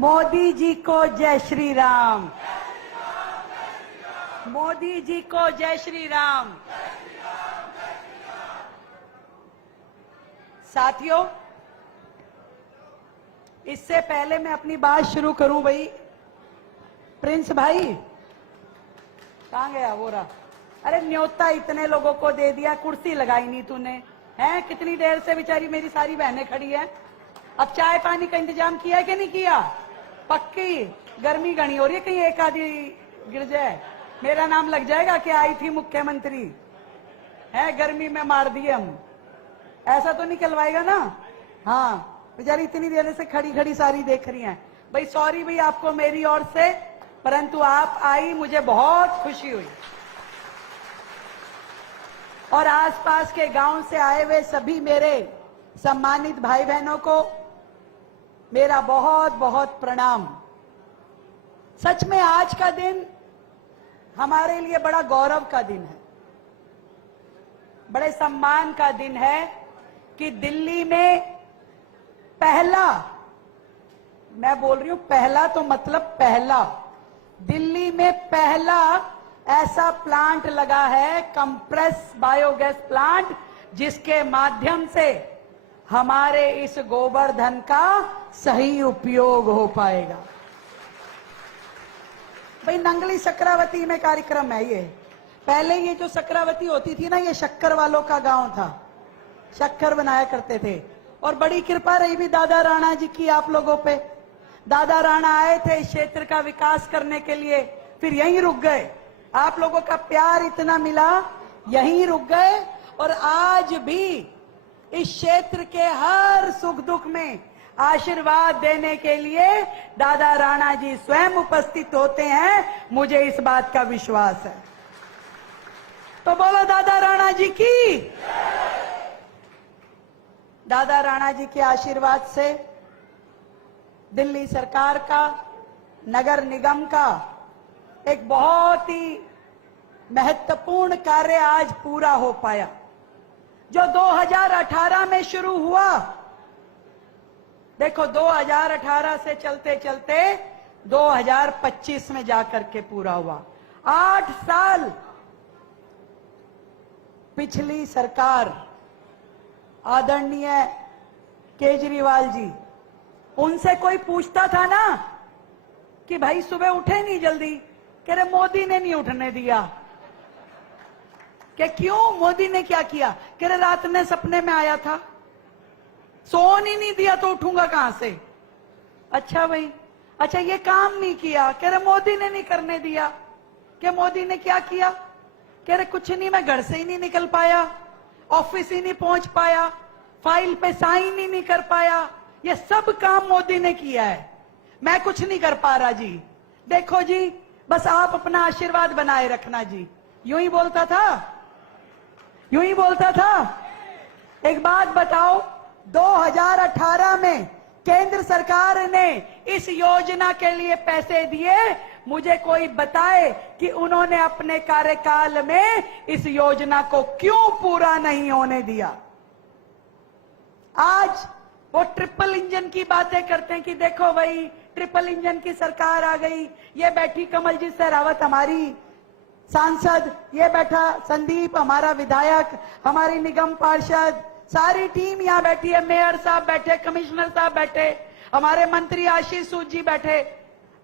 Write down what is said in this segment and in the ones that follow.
मोदी जी को जय श्री राम। मोदी जी को जय श्री राम। साथियों, इससे पहले मैं अपनी बात शुरू करूं, भाई प्रिंस भाई कहां गया? वो रहा। अरे न्योता इतने लोगों को दे दिया, कुर्सी लगाई नहीं तूने, हैं? कितनी देर से बेचारी मेरी सारी बहनें खड़ी हैं। अब चाय पानी का इंतजाम किया है कि नहीं किया? पक्की गर्मी घनी हो रही है, कहीं एक आधी गिर जाए, मेरा नाम लग जाएगा कि आई थी मुख्यमंत्री, है गर्मी में मार दिए हम। ऐसा तो निकलवाएगा ना? हाँ, बेचारी इतनी देर से खड़ी खड़ी सारी देख रही हैं। भाई सॉरी भाई आपको मेरी ओर से, परंतु आप आई, मुझे बहुत खुशी हुई। और आसपास के गांव से आए हुए सभी मेरे सम्मानित भाई बहनों को मेरा बहुत बहुत प्रणाम। सच में आज का दिन हमारे लिए बड़ा गौरव का दिन है, बड़े सम्मान का दिन है कि दिल्ली में पहला, मैं बोल रही हूं पहला तो मतलब पहला, दिल्ली में पहला ऐसा प्लांट लगा है, कंप्रेस बायोगैस प्लांट, जिसके माध्यम से हमारे इस गोवर्धन का सही उपयोग हो पाएगा। भाई नंगली सक्रावती में कार्यक्रम है ये। पहले ये जो सक्रावती होती थी ना, ये शक्कर वालों का गांव था, शक्कर बनाया करते थे। और बड़ी कृपा रही भी दादा राणा जी की आप लोगों पे। दादा राणा आए थे इस क्षेत्र का विकास करने के लिए, फिर यहीं रुक गए। आप लोगों का प्यार इतना मिला, यहीं रुक गए। और आज भी इस क्षेत्र के हर सुख दुख में आशीर्वाद देने के लिए दादा राणा जी स्वयं उपस्थित होते हैं, मुझे इस बात का विश्वास है। तो बोलो दादा राणा जी की। दादा राणा जी के आशीर्वाद से दिल्ली सरकार का, नगर निगम का एक बहुत ही महत्वपूर्ण कार्य आज पूरा हो पाया, जो 2018 में शुरू हुआ। देखो 2018 से चलते चलते 2025 में जाकर के पूरा हुआ। 8 साल पिछली सरकार, आदरणीय केजरीवाल जी, उनसे कोई पूछता था ना कि भाई सुबह उठे नहीं जल्दी, कह रहे मोदी ने नहीं उठने दिया। कि क्यों? मोदी ने क्या किया? कह रहे रात में सपने में आया था, सोन ही नहीं दिया तो उठूंगा कहां से। अच्छा भाई, अच्छा ये काम नहीं किया, कह रहे मोदी ने नहीं करने दिया। कि मोदी ने क्या किया? कह रहे कुछ नहीं, मैं घर से ही नहीं निकल पाया, ऑफिस ही नहीं पहुंच पाया, फाइल पे साइन ही नहीं कर पाया, ये सब काम मोदी ने किया है, मैं कुछ नहीं कर पा रहा जी। देखो जी, बस आप अपना आशीर्वाद बनाए रखना जी। यूं ही बोलता था, यूं ही बोलता था। एक बात बताओ, 2018 में केंद्र सरकार ने इस योजना के लिए पैसे दिए, मुझे कोई बताए कि उन्होंने अपने कार्यकाल में इस योजना को क्यों पूरा नहीं होने दिया। आज वो ट्रिपल इंजन की बातें करते हैं कि देखो भाई ट्रिपल इंजन की सरकार आ गई, ये बैठी कमलजीत सहरावत हमारी सांसद, ये बैठा संदीप हमारा विधायक, हमारी निगम पार्षद, सारी टीम यहाँ बैठी है, मेयर साहब बैठे, कमिश्नर साहब बैठे, हमारे मंत्री आशीष सूद जी बैठे।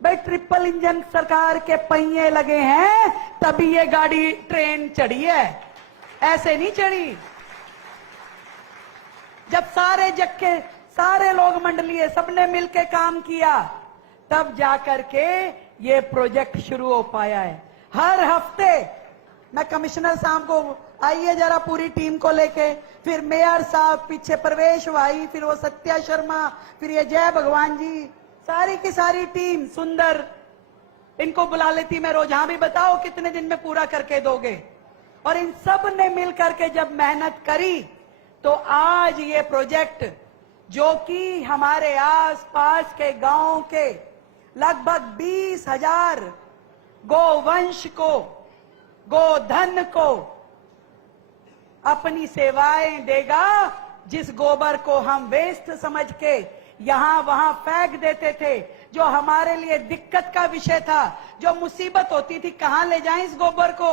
भाई ट्रिपल इंजन सरकार के पहिए लगे हैं तभी ये गाड़ी ट्रेन चढ़ी है, ऐसे नहीं चढ़ी। जब सारे जक्के, सारे लोग मंडलीय सबने मिलकर काम किया, तब जाकर के ये प्रोजेक्ट शुरू हो पाया है। हर हफ्ते मैं कमिश्नर साहब को, आइए जरा पूरी टीम को लेके, फिर मेयर साहब, पीछे प्रवेश भाई, फिर वो सत्या शर्मा, फिर ये जय भगवान जी, सारी की सारी टीम सुंदर, इनको बुला लेती मैं रोज। हाँ भी बताओ कितने दिन में पूरा करके दोगे? और इन सब ने मिलकर के जब मेहनत करी तो आज ये प्रोजेक्ट, जो कि हमारे आसपास के गांव के लगभग 20,000 गोवंश को, गोधन को अपनी सेवाएं देगा। जिस गोबर को हम वेस्ट समझ के यहां वहां फेंक देते थे, जो हमारे लिए दिक्कत का विषय था, जो मुसीबत होती थी, कहां ले जाएं इस गोबर को,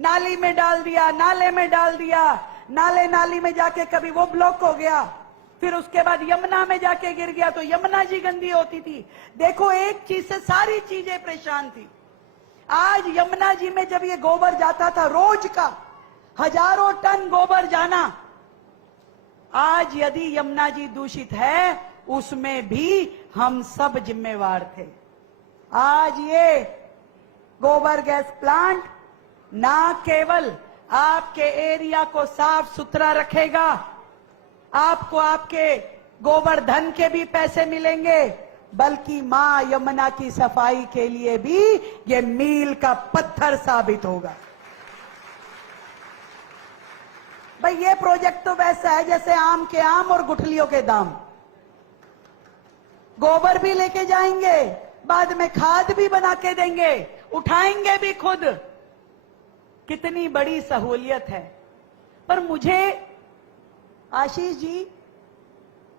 नाली में डाल दिया, नाले में डाल दिया, नाली में जाके कभी वो ब्लॉक हो गया, फिर उसके बाद यमुना में जाके गिर गया तो यमुना जी गंदी होती थी। देखो, एक चीज से सारी चीजें परेशान थी। आज यमुना जी में जब ये गोबर जाता था, रोज का हजारों टन गोबर जाना, आज यदि यमुना जी दूषित है, उसमें भी हम सब जिम्मेवार थे। आज ये गोबर गैस प्लांट ना केवल आपके एरिया को साफ सुथरा रखेगा, आपको आपके गोवर्धन के भी पैसे मिलेंगे, बल्कि मां यमुना की सफाई के लिए भी ये मील का पत्थर साबित होगा। भाई, ये प्रोजेक्ट तो वैसा है जैसे आम के आम और गुठलियों के दाम। गोबर भी लेके जाएंगे, बाद में खाद भी बना के देंगे, उठाएंगे भी खुद। कितनी बड़ी सहूलियत है। पर मुझे आशीष जी,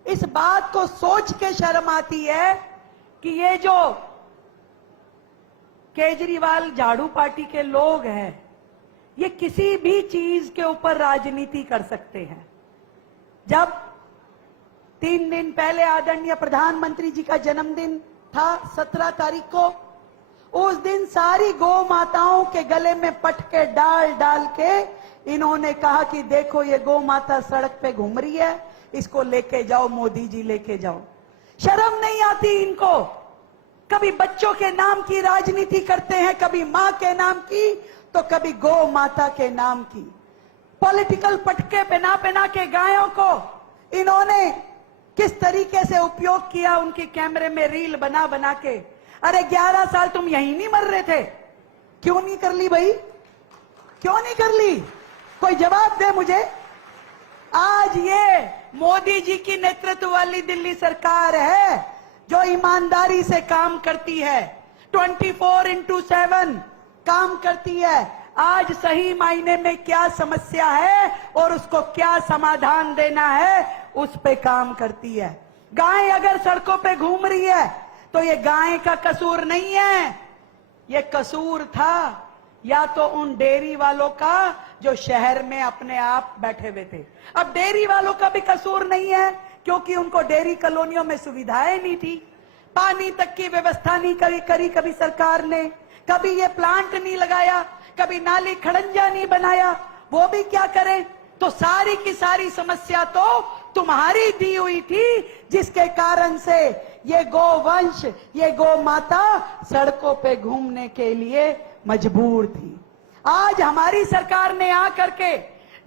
इस बात को सोच के शर्म आती है कि ये जो केजरीवाल झाड़ू पार्टी के लोग हैं, ये किसी भी चीज के ऊपर राजनीति कर सकते हैं। जब 3 दिन पहले आदरणीय प्रधानमंत्री जी का जन्मदिन था, 17 तारीख को, उस दिन सारी गौ माताओं के गले में पटके डाल डाल के इन्होंने कहा कि देखो, ये गौ माता सड़क पे घूम रही है, इसको लेके जाओ, मोदी जी लेके जाओ। शर्म नहीं आती इनको? कभी बच्चों के नाम की राजनीति करते हैं, कभी मां के नाम की, तो कभी गौ माता के नाम की। पॉलिटिकल पटके पहना पहना के गायों को इन्होंने किस तरीके से उपयोग किया, उनके कैमरे में रील बना बना के। अरे 11 साल तुम यहीं नहीं मर रहे थे, क्यों नहीं कर ली भाई? क्यों नहीं कर ली? कोई जवाब दे मुझे। आज ये मोदी जी की नेतृत्व वाली दिल्ली सरकार है जो ईमानदारी से काम करती है, 24/7 काम करती है। आज सही मायने में क्या समस्या है और उसको क्या समाधान देना है, उस पे काम करती है। गाय अगर सड़कों पे घूम रही है तो ये गाय का कसूर नहीं है, ये कसूर था या तो उन डेयरी वालों का जो शहर में अपने आप बैठे हुए थे। अब डेयरी वालों का भी कसूर नहीं है, क्योंकि उनको डेयरी कॉलोनियों में सुविधाएं नहीं थी, पानी तक की व्यवस्था नहीं करी कभी सरकार ने, कभी ये प्लांट नहीं लगाया, कभी नाली खड़ंजा नहीं बनाया, वो भी क्या करें? तो सारी की सारी समस्या तो तुम्हारी दी हुई थी, जिसके कारण से ये गोवंश, ये गौ माता सड़कों पे घूमने के लिए मजबूर थी। आज हमारी सरकार ने आकर के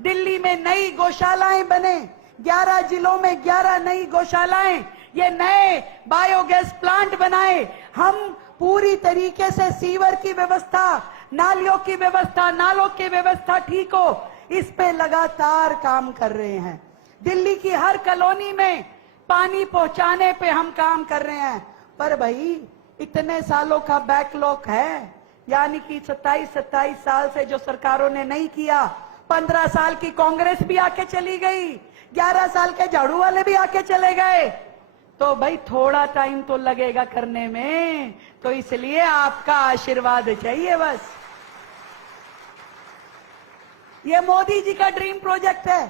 दिल्ली में नई गौशालाएं बने, 11 जिलों में 11 नई गौशालाएं, ये नए बायोगैस प्लांट बनाए। हम पूरी तरीके से सीवर की व्यवस्था, नालियों की व्यवस्था, नालों की व्यवस्था ठीक हो, इस पे लगातार काम कर रहे हैं। दिल्ली की हर कॉलोनी में पानी पहुंचाने पे हम काम कर रहे हैं। पर भाई, इतने सालों का बैकलॉग है, यानी कि 27 साल से जो सरकारों ने नहीं किया। 15 साल की कांग्रेस भी आके चली गई, 11 साल के झाड़ू वाले भी आके चले गए, तो भाई थोड़ा टाइम तो लगेगा करने में। तो इसलिए आपका आशीर्वाद चाहिए बस। ये मोदी जी का ड्रीम प्रोजेक्ट है।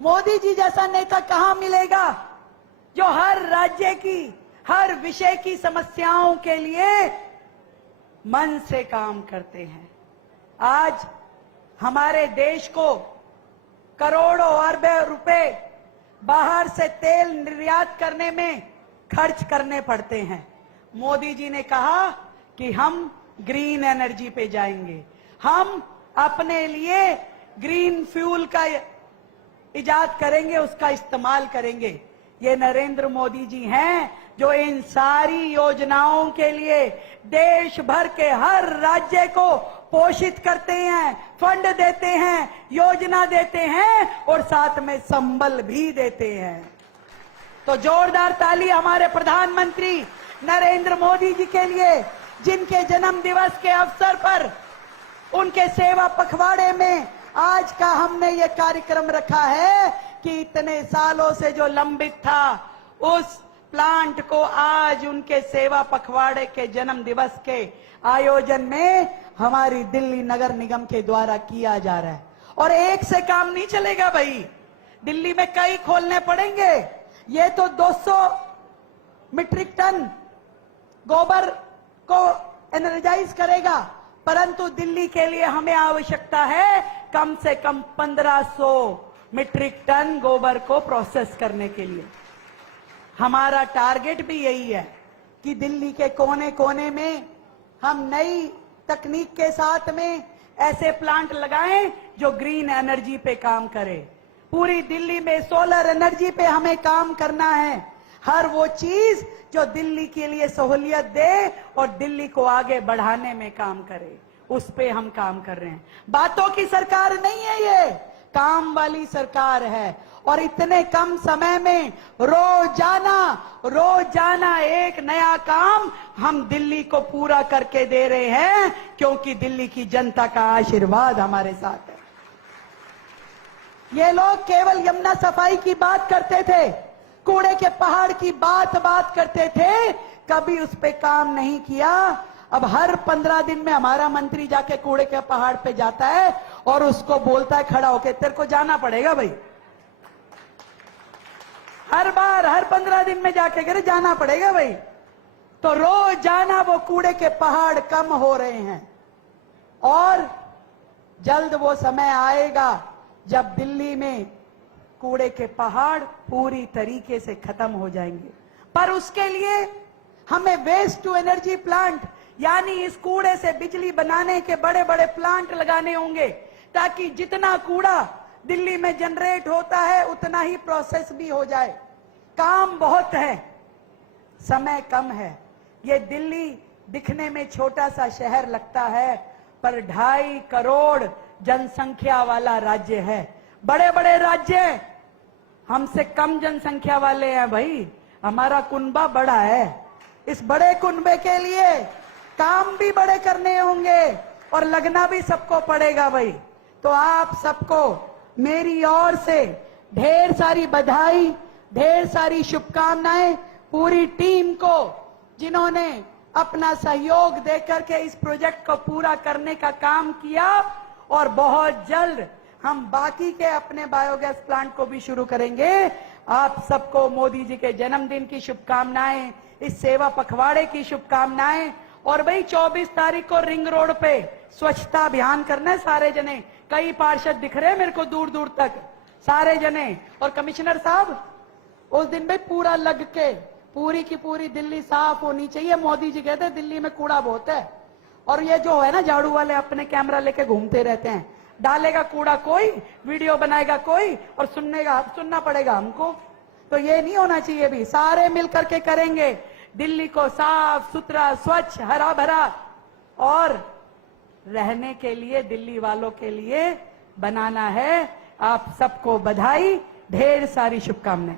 मोदी जी जैसा नेता कहां मिलेगा जो हर राज्य की, हर विषय की समस्याओं के लिए मन से काम करते हैं। आज हमारे देश को करोड़ों अरबों रुपए बाहर से तेल निर्यात करने में खर्च करने पड़ते हैं। मोदी जी ने कहा कि हम ग्रीन एनर्जी पे जाएंगे, हम अपने लिए ग्रीन फ्यूल का इजाद करेंगे, उसका इस्तेमाल करेंगे। ये नरेंद्र मोदी जी हैं जो इन सारी योजनाओं के लिए देश भर के हर राज्य को पोषित करते हैं, फंड देते हैं, योजना देते हैं और साथ में संबल भी देते हैं। तो जोरदार ताली हमारे प्रधानमंत्री नरेंद्र मोदी जी के लिए, जिनके जन्म दिवस के अवसर पर उनके सेवा पखवाड़े में आज का हमने ये कार्यक्रम रखा है कि इतने सालों से जो लंबित था, उस प्लांट को आज उनके सेवा पखवाड़े के जन्म दिवस के आयोजन में हमारी दिल्ली नगर निगम के द्वारा किया जा रहा है। और एक से काम नहीं चलेगा भाई, दिल्ली में कई खोलने पड़ेंगे। ये तो 200 मीट्रिक टन गोबर को एनर्जाइज करेगा, परंतु दिल्ली के लिए हमें आवश्यकता है कम से कम 1500 मीट्रिक टन गोबर को प्रोसेस करने के लिए। हमारा टारगेट भी यही है कि दिल्ली के कोने कोने में हम नई तकनीक के साथ में ऐसे प्लांट लगाएं जो ग्रीन एनर्जी पे काम करे। पूरी दिल्ली में सोलर एनर्जी पे हमें काम करना है। हर वो चीज जो दिल्ली के लिए सहूलियत दे और दिल्ली को आगे बढ़ाने में काम करे, उस पे हम काम कर रहे हैं। बातों की सरकार नहीं है ये, काम वाली सरकार है। और इतने कम समय में रोजाना एक नया काम हम दिल्ली को पूरा करके दे रहे हैं, क्योंकि दिल्ली की जनता का आशीर्वाद हमारे साथ है। ये लोग केवल यमुना सफाई की बात करते थे, कूड़े के पहाड़ की बात करते थे, कभी उस पे काम नहीं किया। अब हर 15 दिन में हमारा मंत्री जाके कूड़े के पहाड़ पे जाता है और उसको बोलता है खड़ा होके, तेरे को जाना पड़ेगा भाई। हर 15 दिन में जाके कह रहे जाना पड़ेगा भाई। तो रोजाना वो कूड़े के पहाड़ कम हो रहे हैं और जल्द वो समय आएगा जब दिल्ली में कूड़े के पहाड़ पूरी तरीके से खत्म हो जाएंगे। पर उसके लिए हमें वेस्ट टू एनर्जी प्लांट, यानी इस कूड़े से बिजली बनाने के बड़े बड़े प्लांट लगाने होंगे, ताकि जितना कूड़ा दिल्ली में जनरेट होता है उतना ही प्रोसेस भी हो जाए। काम बहुत है, समय कम है। ये दिल्ली दिखने में छोटा सा शहर लगता है, पर 2.5 करोड़ जनसंख्या वाला राज्य है। बड़े बड़े राज्य हमसे कम जनसंख्या वाले हैं भाई, हमारा कुनबा बड़ा है। इस बड़े कुनबे के लिए काम भी बड़े करने होंगे और लगना भी सबको पड़ेगा भाई। तो आप सबको मेरी ओर से ढेर सारी बधाई, ढेर सारी शुभकामनाएं। पूरी टीम को जिन्होंने अपना सहयोग देकर के इस प्रोजेक्ट को पूरा करने का काम किया, और बहुत जल्द हम बाकी के अपने बायोगैस प्लांट को भी शुरू करेंगे। आप सबको मोदी जी के जन्मदिन की शुभकामनाएं, इस सेवा पखवाड़े की शुभकामनाएं। और भाई 24 तारीख को रिंग रोड पे स्वच्छता अभियान करना है सारे जने। कई पार्षद दिख रहे हैं मेरे को दूर दूर तक, सारे जने। और कमिश्नर साहब उस दिन भाई पूरा लग के पूरी की पूरी दिल्ली साफ होनी चाहिए। मोदी जी कहते हैं दिल्ली में कूड़ा बहुत है, और ये जो है ना झाड़ू वाले अपने कैमरा लेके घूमते रहते हैं। डालेगा कूड़ा कोई, वीडियो बनाएगा कोई, और सुनना पड़ेगा हमको। तो ये नहीं होना चाहिए भी, सारे मिलकर के करेंगे दिल्ली को साफ सुथरा, स्वच्छ, हरा भरा और रहने के लिए, दिल्ली वालों के लिए बनाना है। आप सबको बधाई, ढेर सारी शुभकामनाएं।